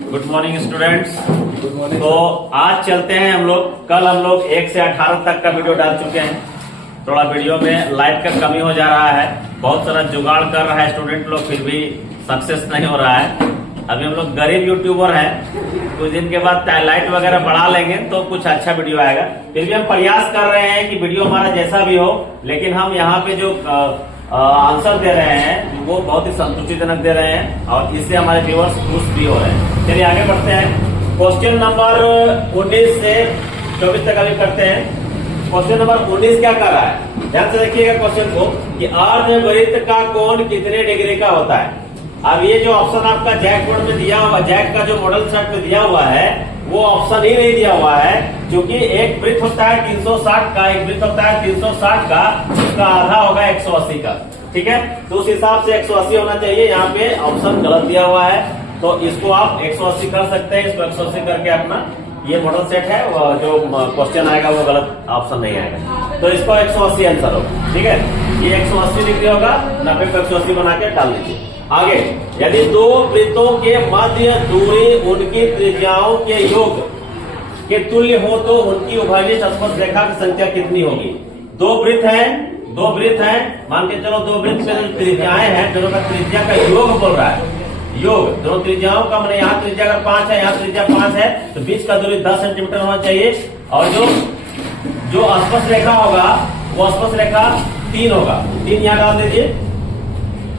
Good morning students. Good morning. तो आज चलते हैं हम लोग। कल हम लोग 1 से 18 तक का वीडियो डाल चुके हैं। थोड़ा वीडियो में लाइट का कमी हो जा रहा है। बहुत सारा जुगाड़ कर रहा है स्टूडेंट लोग, फिर भी सक्सेस नहीं हो रहा है। अभी हम लोग गरीब यूट्यूबर हैं, कुछ दिन के बाद लाइट वगैरह बढ़ा लेंगे तो कुछ अच्छा वीडियो आएगा। फिर भी हम प्रयास कर रहे हैं कि वीडियो हमारा जैसा भी हो, लेकिन हम यहाँ पे जो आंसर दे रहे हैं वो बहुत ही संतुष्टिजनक दे रहे हैं और इससे हमारे व्यूअर्स खुश भी हो रहे हैं। चलिए आगे बढ़ते हैं। क्वेश्चन नंबर 19 से 24 तक अभी करते हैं। क्वेश्चन नंबर 19 क्या कर रहा है, ध्यान से देखिएगा क्वेश्चन को कि अर्धवृत्त का कोण कितने डिग्री का होता है। अब ये जो ऑप्शन आपका जैक बोर्ड में दिया हुआ, जैक का जो मॉडल सेट में दिया हुआ है वो ऑप्शन ही नहीं दिया हुआ है, क्योंकि एक वृत्त होता है 360 का, एक वृत्त होता है 360 का, उसका आधा होगा 180 का। ठीक है, तो उस हिसाब से 180 होना चाहिए। यहाँ पे ऑप्शन गलत दिया हुआ है, तो इसको आप 180 कर सकते हैं। इसको 180 करके अपना ये मॉडल सेट है, जो क्वेश्चन आएगा वो गलत ऑप्शन नहीं आएगा, तो इसको 180 आंसर होगा। ठीक है, ये 180 डिग्री होगा, 90 को 180 बना के डाल दीजिए। आगे, यदि दो वृत्तों के मध्य दूरी उनकी त्रिज्याओं के योग के तुल्य हो तो उनकी उभयनिष्ठ स्पर्श रेखा की संख्या कितनी होगी। दो वृत्त हैं, मान के चलो दो वृत्त में जो त्रिज्याएं हैं, दोनों का त्रिज्या का योग बोल रहा है। योग दोनों त्रिज्याओं का, मैंने यहाँ त्रिज्या अगर 5 है, यहाँ त्रिज्या 5 है, तो बीच का दूरी 10 सेंटीमीटर होना चाहिए। और जो स्पर्श रेखा होगा वो स्पर्श रेखा 3 होगा। 3 यहाँ डाल दीजिए।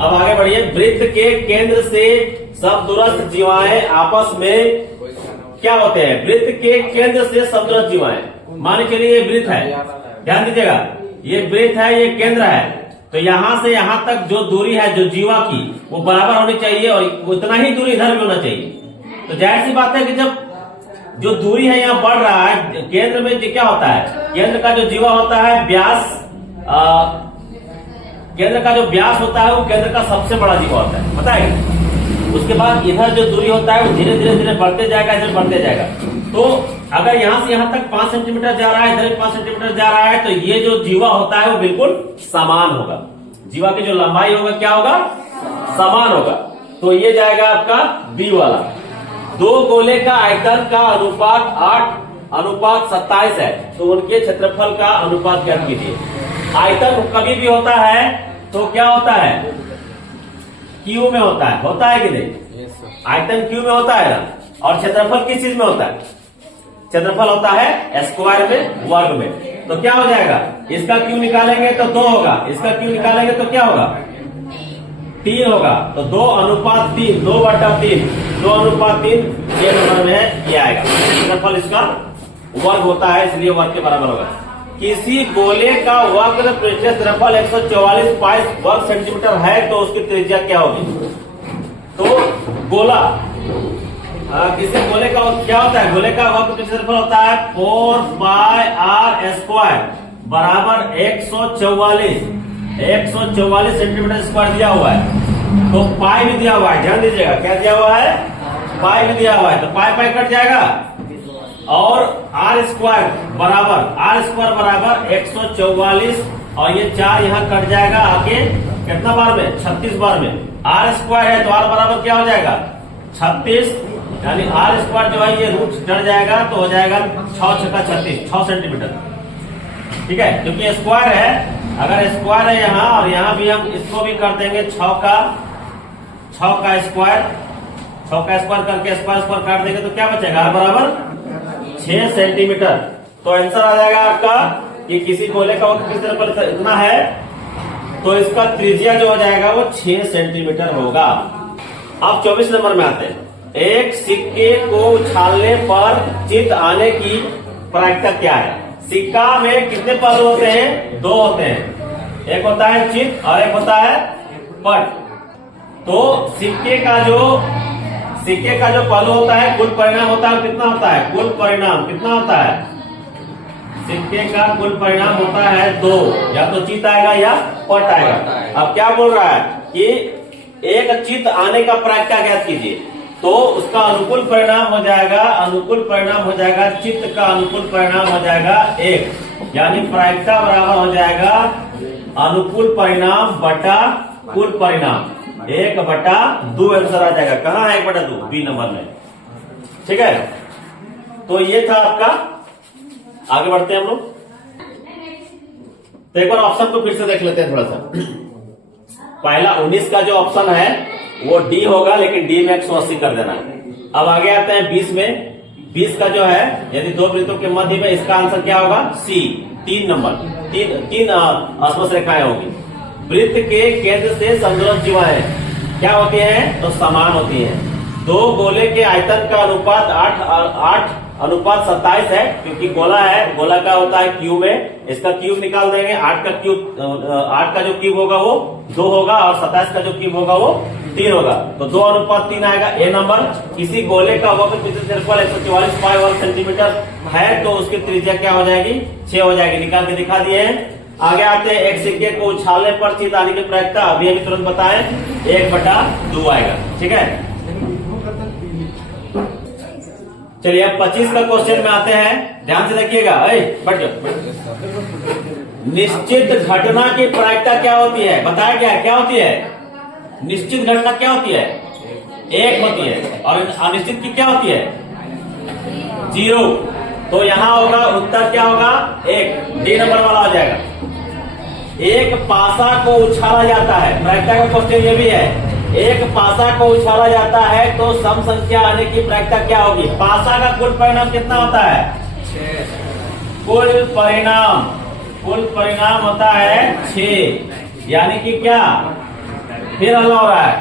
अब आगे बढ़िए। वृत्त के केंद्र से सब दूरस्थ जीवाएं आपस में क्या होते हैं। वृत्त के केंद्र से सब दूरस्थ जीवाएं, मान के लिए ये वृत्त है, ध्यान दीजिएगा, ये वृत्त है, ये केंद्र है, तो यहां से यहां तक जो दूरी है जो जीवा की वो बराबर होनी चाहिए और उतना ही दूरी इधर भी होना चाहिए। तो जाहिर सी बात है कि जब जो दूरी है यहाँ बढ़ रहा है, केंद्र में क्या होता है, केंद्र का जो जीवा होता है व्यास, केंद्र का जो व्यास होता है वो केंद्र का सबसे बड़ा जीवा होता है, पता है। उसके बाद इधर जो दूरी होता है वो धीरे धीरे बढ़ते जाएगा, इधर बढ़ते जाएगा। तो अगर यहाँ से यहाँ तक 5 सेंटीमीटर जा रहा है, इधर 5 सेंटीमीटर जा रहा है, तो ये जो जीवा होता है वो बिल्कुल समान होगा। जीवा की जो लंबाई होगा क्या होगा, समान होगा। तो ये जाएगा आपका बी वाला। दो गोले का आयतन का अनुपात 8:27 है, तो उनके क्षेत्रफल का अनुपात क्या कीजिए। आयतन कभी भी होता है तो क्या होता है, क्यू में होता है कि नहीं। आयतन क्यू में होता है ना, और क्षेत्रफल किस चीज में होता है, क्षेत्रफल होता है स्क्वायर में, वर्ग में। तो क्या हो जाएगा, इसका क्यू निकालेंगे तो 2 होगा, इसका क्यू निकालेंगे तो क्या होगा, 3 होगा। तो 2:3, 2/3, 2:3 ये नंबर में है, ये आएगा। क्षेत्रफल इसका वर्ग होता है, इसलिए वर्ग के बराबर होगा। किसी गोले का वक्र पृष्ठ क्षेत्रफल 144 वर्ग सेंटीमीटर है तो उसकी त्रिज्या क्या होगी। तो गोला, किसी गोले का क्या होता है, गोले का वक्र पृष्ठ क्षेत्रफल होता है 4πr² बराबर 144 सेंटीमीटर स्क्वायर दिया हुआ है। तो पाई भी दिया हुआ है, ध्यान दीजिएगा, क्या दिया हुआ है, पाई भी दिया हुआ है। तो पाई कट जाएगा और r² बराबर 144 और ये 4 यहाँ कट जाएगा, आगे कितना बार में, 36 बार में। r² है तो r बराबर क्या हो जाएगा, 36, यानी r² जो है ये रूट चढ़ जाएगा तो हो जाएगा 6×6 36 सेंटीमीटर। ठीक है, क्योंकि स्क्वायर है, अगर स्क्वायर है यहाँ और यहाँ भी हम इसको भी कर देंगे 6 का स्क्वायर करके स्क्वायर काट देंगे तो क्या बचेगा, r बराबर 6 सेंटीमीटर। तो आंसर आ जाएगा आपका कि किसी गोले का वक्र क्षेत्रफल इतना है तो इसका त्रिज्या जो हो जाएगा वो 6 सेंटीमीटर होगा। अब 24 नंबर में आते हैं। एक सिक्के को उछालने पर चित्त आने की प्रायिकता क्या है। सिक्का में कितने पहलू होते हैं, 2 होते हैं, एक होता है चित्त और एक होता है पट। तो सिक्के का जो पहलू होता है, कुल परिणाम होता है, कितना होता है, कुल परिणाम कितना होता है, सिक्के का कुल परिणाम होता है 2, या तो चित्त आएगा या पट आएगा। अब क्या बोल रहा है कि एक चित्त आने का प्रायिकता ज्ञात कीजिए, तो उसका अनुकूल परिणाम हो जाएगा, चित्त का अनुकूल परिणाम हो जाएगा 1, यानी प्रायिकता बराबर हो जाएगा अनुकूल परिणाम बटा कुल परिणाम 1/2 आंसर आ जाएगा। कहाँ है 1/2, बी नंबर में। ठीक है, तो ये था आपका। आगे बढ़ते हैं हम लोग। तो एक बार ऑप्शन को फिर से देख लेते हैं थोड़ा सा। पहला 19 का जो ऑप्शन है वो डी होगा, लेकिन डी में 180 कर देना है। अब आगे आते हैं 20 में। 20 का जो है, यदि दो वृत्तों के मध्य में, इसका आंसर क्या होगा? सी, 3 नंबर। तीन अस्पर्श रेखाएं होगी। वृत्त के केंद्र से समदूरस्थ जीवाएं क्या होती हैं? तो समान होती हैं। दो गोले के आयतन का अनुपात 8:27 है, क्योंकि गोला है, गोला का होता है क्यूब है, इसका क्यूब निकाल देंगे। 8 का जो क्यूब होगा वो 2 होगा, और 27 का जो क्यूब होगा वो 3 होगा, तो 2:3 आएगा। ए नंबर। किसी गोले का वक्र क्षेत्रफल 144 पाई वर्ग सेंटीमीटर है, तो उसकी त्रिज्या क्या हो जाएगी? 6 हो जाएगी। निकाल के दिखा दिए हैं। आगे आते हैं, एक सिक्के को उछालने पर चित आने की प्रायिकता अभी तुरंत बताएं, 1/2 आएगा। ठीक है, चलिए अब 25 का क्वेश्चन में आते हैं। ध्यान से देखिएगा, बढ़ जाओ। निश्चित घटना की प्रायिकता क्या होती है? बताया क्या होती है? निश्चित घटना क्या होती है? 1 होती है, और अनिश्चित की क्या होती है? 0। तो यहां होगा उत्तर क्या होगा? 1, डी नंबर वाला हो जाएगा। एक पासा को उछाला जाता है, प्रायिकता का क्वेश्चन ये भी है। एक पासा को उछाला जाता है तो सम संख्या आने की प्रायिकता क्या होगी? पासा का कुल परिणाम कितना होता है? 6। कुल परिणाम होता है 6, यानी कि क्या? फिर हल्ला हो रहा है।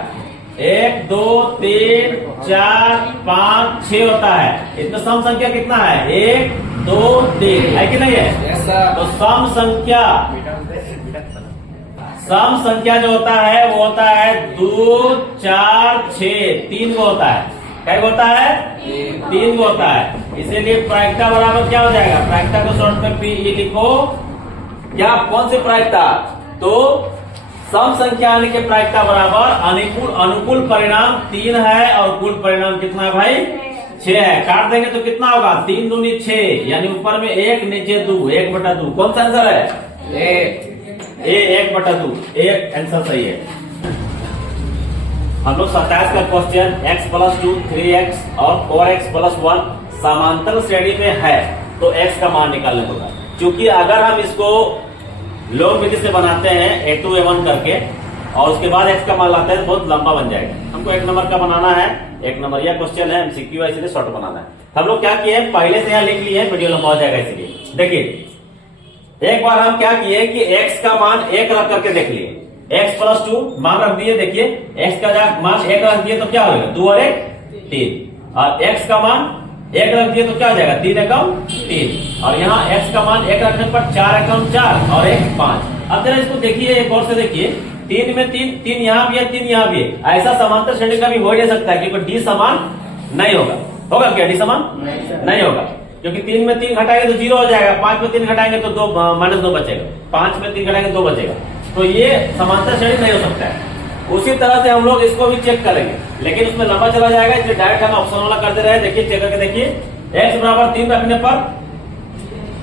1 2 3 4 5 6 होता है। इसमें सम संख्या कितना है? 1 2 3 है कि नहीं है? तो सम संख्या जो होता है वो होता है 2 4 6, 3 को होता है। क्या होता है? 3 को होता है। इसीलिए प्रायिकता बराबर क्या हो जाएगा? प्रायिकता को शॉर्ट में पीई लिखो। क्या, कौन सी प्रायिकता? तो सम संख्या आने के प्रायिकता बराबर अनुकूल परिणाम 3 है, और कुल परिणाम कितना है भाई? 6 है। काट देंगे तो कितना होगा? 3 दूनी 6, यानी ऊपर में 1 नीचे 2, 1/2। कौन सा आंसर है? 1/2, एक आंसर सही है। हम लोग 27 का क्वेश्चन, x + 2 3x और 4x + 1 समांतर श्रेणी में है, तो x का मान निकालना होगा। क्योंकि अगर हम इसको लोग विधि से बनाते हैं A2 A1 करके, और उसके बाद x का मान लाते हैं, बहुत लंबा बन जाएगा। हमको 1 नंबर का बनाना है, 1 नंबर यह क्वेश्चन है, MCQ है, इसलिए शॉर्ट बनाना है। हम लोग क्या किए, पहले से यहाँ लिख लिए, वीडियो लंबा हो जाएगा इसलिए। देखिए, एक बार हम क्या किए कि x का मान 1 रख करके देख लिए। x + 2 मान रख दिए। देखिए, x का मान 1 रख दिए तो क्या होगा? 2 और 1 3, और x का मान 1 रख दिए तो क्या हो जाएगा? 3 एकम 3, और यहाँ x का मान 1 रखने पर 4 एकम 4 और 1 5। अब जरा इसको देखिए, एक और से देखिए, 3 में 3 यहाँ भी है, 3 यहाँ भी है। ऐसा समांतर श्रेणी का भी हो नहीं सकता है, क्योंकि डी समान नहीं होगा क्या? डी समान नहीं होगा, क्योंकि 3 में 3 घटाएंगे तो 0 हो जाएगा, 5 में 3 घटाएंगे तो -2 बचेगा, 5 में 3 घटाएंगे 2 बचेगा। तो ये समांतर श्रेणी नहीं हो सकता है। उसी तरह से हम लोग इसको भी चेक करेंगे, लेकिन उसमें लंबा चला जाएगा, इसलिए डायरेक्ट हम ऑप्शन वाला कर दे रहे हैं। देखिए, चेक करके देखिए, x = 3 रखने पर,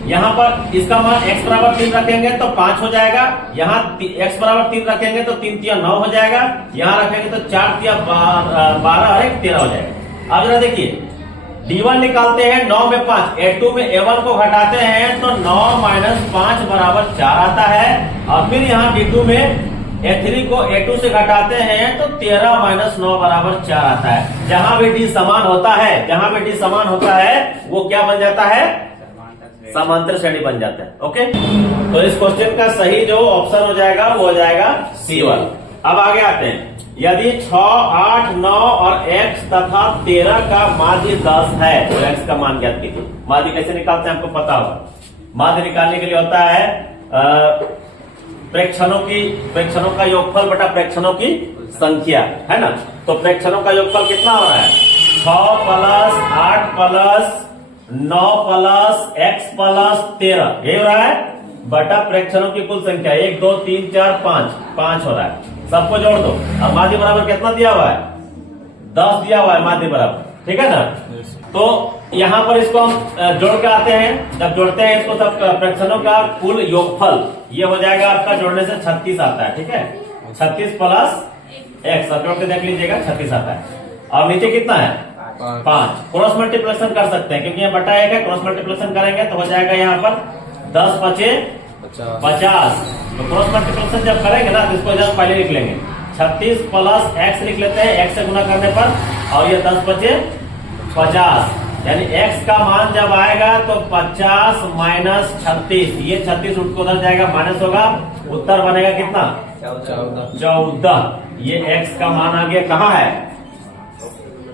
यहाँ पर इसका मान x = 3 रखेंगे तो 5 हो जाएगा। यहाँ x = 3 रखेंगे तो 3 × 9 हो जाएगा। यहाँ रखेंगे तो 4 × 12 और 1 13 हो जाएगा। अब जरा देखिए, D1 निकालते हैं, 9 में 5, A2 में A1 को घटाते हैं तो 9 - 5 = 4 आता है। और फिर यहाँ D2 में A3 को A2 से घटाते हैं तो 13 - 9 = 4 आता है। जहां भी D समान होता है, वो क्या बन जाता है? समांतर श्रेणी बन जाता है। ओके, तो इस क्वेश्चन का सही जो ऑप्शन हो जाएगा वो हो जाएगा C1। अब आगे आते हैं। यदि 6 8 9 और x तथा 13 का माध्य 10 है, तो x का मान ज्ञात कीजिए। माध्य कैसे निकालते हैं आपको पता होगा। माध्य निकालने के लिए होता है प्रेक्षणों का योगफल बटा प्रेक्षणों की संख्या, है ना। तो प्रेक्षणों का योगफल कितना हो रहा है? 6 + 8 + 9 + x + 13, ये हो रहा है, बटा प्रेक्षणों की कुल संख्या 1 2 3 4 5 हो रहा है। सबको जोड़ दो। अब माध्य बराबर कितना दिया हुआ है? 10 दिया हुआ है माध्य बराबर, ठीक है ना। तो यहाँ पर इसको हम जोड़ के आते हैं। जब जोड़ते हैं इसको, सब प्रेक्षणों का कुल योगफल ये हो जाएगा आपका, जोड़ने से 36 आता है, ठीक है। 36 + x, सब जोड़ के देख लीजिएगा, 36 आता है। और नीचे कितना है? 5। क्रॉस मल्टीप्लिकेशन कर सकते हैं क्योंकि ये बटा 1 है, क्रॉस मल्टीप्लिकेशन करेंगे तो हो जाएगा यहाँ पर 10 पचे 50। तो क्रॉस मल्टीप्लिकेशन जब करेंगे ना तो इसको इधर पहले लिख लेंगे 36 प्लस एक्स लिख लेते हैं, एक्स से गुना करने पर, और ये 10 पचे 50, यानी x का मान जब आएगा तो 50 माइनस 36, ये 36 उठ को उधर जाएगा, माइनस होगा, उत्तर बनेगा कितना 14। ये x का मान आ गया,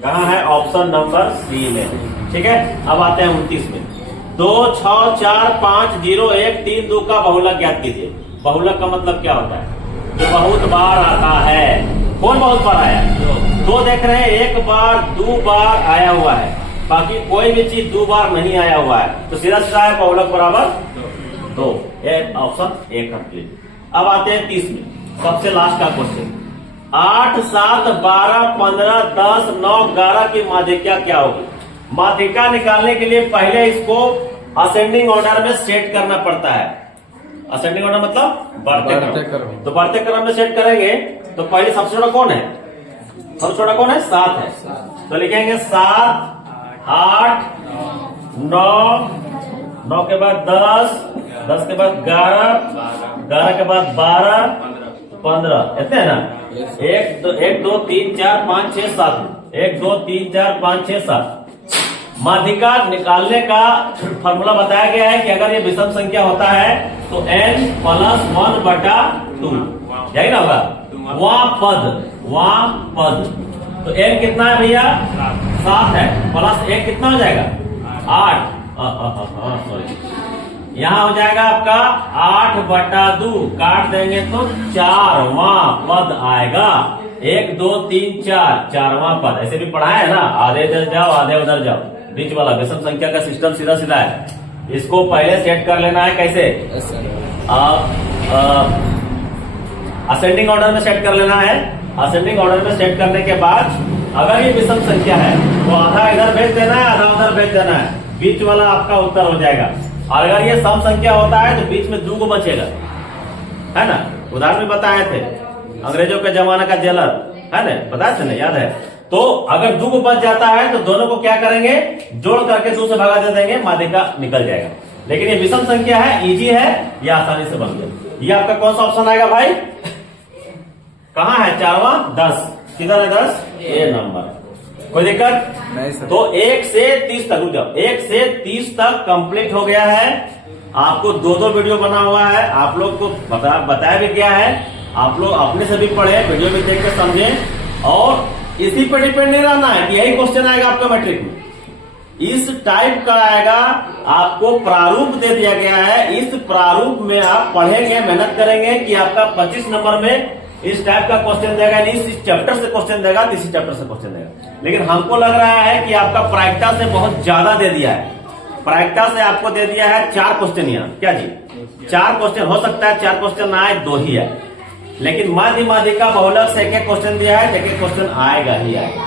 कहाँ है ऑप्शन नंबर सी में। ठीक है, अब आते हैं 29 में। 2 6 4 5 0 1 3 2 का बहुलक ज्ञात कीजिए। बहुलक का मतलब क्या होता है? जो बहुत बार आता है। कौन बहुत बार आया? 2 देख रहे हैं, 1 बार 2 बार आया हुआ है, बाकी कोई भी चीज 2 बार नहीं आया हुआ है, तो सीधा सीधा है बहुलक बराबर 2। Option A complete. अब आते हैं 30 में, सबसे लास्ट का क्वेश्चन। 8 7 12 15 10 9 11 की माध्यिका क्या होगी? माध्यिका निकालने के लिए पहले इसको असेंडिंग ऑर्डर में सेट करना पड़ता है। असेंडिंग ऑर्डर मतलब बढ़ते क्रम। तो बढ़ते क्रम में सेट करेंगे तो पहले सबसे छोटा कौन है? सबसे छोटा कौन है? 7 है। तो लिखेंगे 7 8 9 9 के बाद 10 10 के बाद 11 11 के बाद 12 15, इतने है ना? 1 2 3 4 5 6 7, 1 2 3 4 5 6 7। माध्यिका निकालने का फॉर्मूला बताया गया है कि अगर ये विषम संख्या होता है तो n प्लस 1 बटा 2, यही ना होगा? वहाँ पद तो n कितना है भैया? 7 है, प्लस 1 कितना हो जाएगा? 8। सॉरी, यहाँ हो जाएगा आपका 8 बटा 2, काट देंगे तो 4वां पद आएगा। 1 2 3 4, 4वां पद। ऐसे भी पढ़ाया है ना, आधे इधर जाओ आधे उधर जाओ, बीच वाला विषम संख्या का सिस्टम सीधा सीधा है। इसको पहले सेट कर लेना है, कैसे? असेंडिंग ऑर्डर में सेट कर लेना है। असेंडिंग ऑर्डर में सेट करने के बाद अगर ये विषम संख्या है तो आधा इधर भेज देना है, आधा उधर भेज देना है, बीच वाला आपका उत्तर हो जाएगा। और अगर ये सम संख्या होता है तो बीच में 2 को बचेगा, है ना? उदाहरण में बताए थे, अंग्रेजों के जमाना का जेलर, है ना? बताए थे ना, याद है? तो अगर 2 को बच जाता है तो दोनों को क्या करेंगे? जोड़ करके 2 से भगा दे देंगे, माध्यिका निकल जाएगा। लेकिन ये विषम संख्या है, इजी है, ये आसानी से बन गया। ये आपका कौन सा ऑप्शन आएगा भाई? कहाँ है? 4वां 10, किधर है 10? ए नंबर। कोई दिक्कत नहीं सर। तो 1 से 30 तक, रुक जाओ, 1 से 30 तक कंप्लीट हो गया है। आपको 2 वीडियो बना हुआ है, आप लोग को बताया भी गया है, आप लोग अपने से भी पढ़े, वीडियो भी देख के समझे, और इसी पे डिपेंड नहीं रहना है कि यही क्वेश्चन आएगा आपका मैट्रिक में। इस टाइप का आएगा, आपको प्रारूप दे दिया गया है, इस प्रारूप में आप पढ़ेंगे, मेहनत करेंगे कि आपका 25 नंबर में इस टाइप का क्वेश्चन देगा, नहीं इस चैप्टर से क्वेश्चन देगा, इसी चैप्टर से क्वेश्चन देगा। लेकिन हमको लग रहा है कि आपका प्रायिकता से बहुत ज्यादा दे दिया है। प्रायिकता से आपको दे दिया है 4 क्वेश्चन, यहाँ क्या जी? 4 क्वेश्चन हो सकता है, 4 क्वेश्चन ना आए, 2 ही है, लेकिन माध्यिका बहुलक से एक क्वेश्चन दिया है, एक क्वेश्चन आएगा ही आएगा।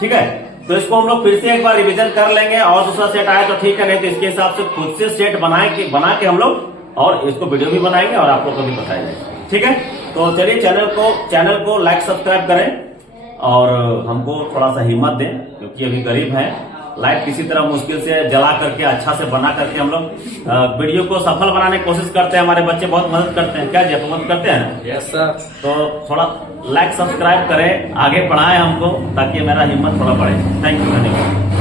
ठीक है, तो इसको हम लोग फिर से एक बार रिवीजन कर लेंगे, और दूसरा सेट आए तो ठीक है, नहीं तो इसके हिसाब से खुद से सेट बना के हम लोग और इसको वीडियो भी बनाएंगे और आप लोग को भी बताएंगे। ठीक है, तो चलिए चैनल को लाइक सब्सक्राइब करें और हमको थोड़ा सा हिम्मत दें, क्योंकि अभी गरीब हैं। लाइट किसी तरह मुश्किल से जला करके अच्छा से बना करके हम लोग वीडियो को सफल बनाने की कोशिश करते हैं। हमारे बच्चे बहुत मदद करते हैं, क्या जी आप मदद करते हैं? Yes sir. तो थोड़ा लाइक सब्सक्राइब करें, आगे बढ़ाएं हमको, ताकि मेरा हिम्मत थोड़ा बढ़े। थैंक यू, धन्यवाद।